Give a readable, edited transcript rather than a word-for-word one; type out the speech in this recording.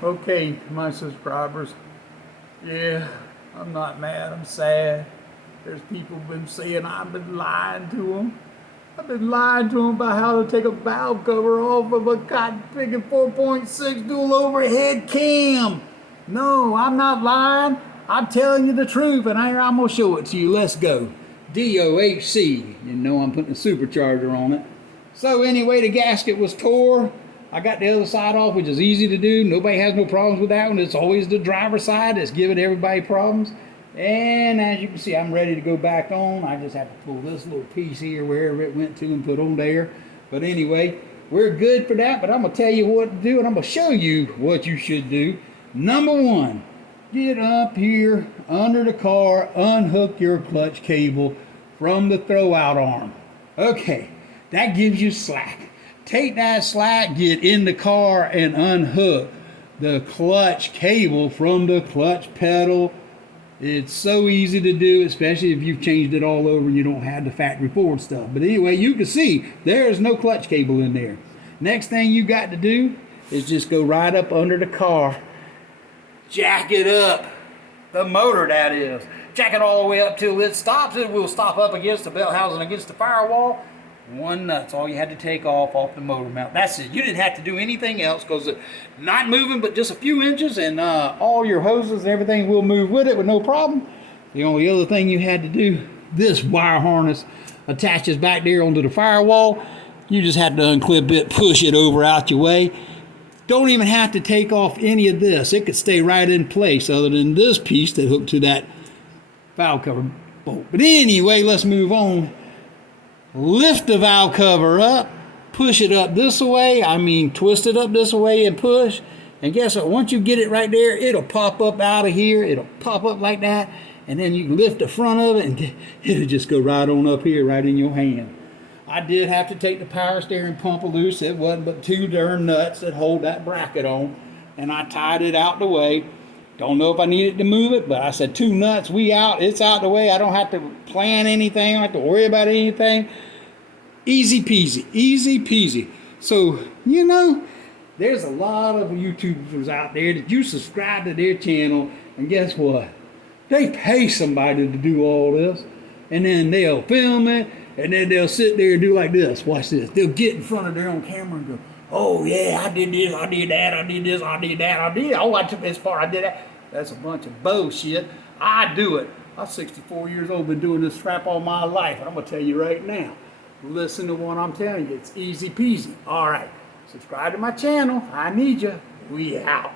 Okay, my subscribers. Yeah, I'm not mad, I'm sad. There's people been saying I've been lying to them. I've been lying to them about how to take a valve cover off of a cotton picking 4.6 dual overhead cam. No, I'm not lying. I'm telling you the truth, and I'm gonna show it to you. Let's go. DOHC. You know I'm putting a supercharger on it. So anyway, the gasket was tore. I got the other side off, which is easy to do. Nobody has no problems with that one. It's always the driver's side that's giving everybody problems. And as you can see, I'm ready to go back on. I just have to pull this little piece here, wherever it went to, and put on there. But anyway, we're good for that. But I'm going to tell you what to do, and I'm going to show you what you should do. Number one, get up here under the car, unhook your clutch cable from the throwout arm. Okay, that gives you slack. Take that slack, get in the car, and unhook the clutch cable from the clutch pedal. It's so easy to do, especially if you've changed it all over and you don't have the factory forward stuff. But anyway, you can see there's no clutch cable in there. Next thing you got to do is just go right up under the car, jack it up, the motor that is. Jack it all the way up till it stops. It will stop up against the belt housing, against the firewall. One nut's all you had to take off the motor mount. That's it. You didn't have to do anything else because it's not moving but just a few inches, and all your hoses and everything will move with it with no problem. The only other thing you had to do, this wire harness attaches back there onto the firewall. You just have to unclip it, push it over out your way. Don't even have to take off any of this. It could stay right in place other than this piece that hooked to that valve cover bolt. But anyway, let's move on. Lift the valve cover up, push it up this way, twist it up this way and push. And guess what? Once you get it right there, it'll pop up out of here. It'll pop up like that. And then you can lift the front of it and it'll just go right on up here, right in your hand. I did have to take the power steering pump loose. It wasn't but two darn nuts that hold that bracket on. And I tied it out the way. Don't know if I needed to move it, but I said two nuts, we out, it's out the way. I don't have to plan anything, I don't have to worry about anything. Easy peasy, easy peasy. So, you know, there's a lot of YouTubers out there that you subscribe to their channel, and guess what? They pay somebody to do all this, and then they'll film it, and then they'll sit there and do like this. Watch this. They'll get in front of their own camera and go, oh yeah, I did this, I did that, I did this, I did that, I did, oh, I took this part, I did that. That's a bunch of bullshit. I do it. I'm 64 years old, been doing this crap all my life, and I'm gonna tell you right now, listen to what I'm telling you. It's easy peasy. All right, subscribe to my channel. I need you. We out.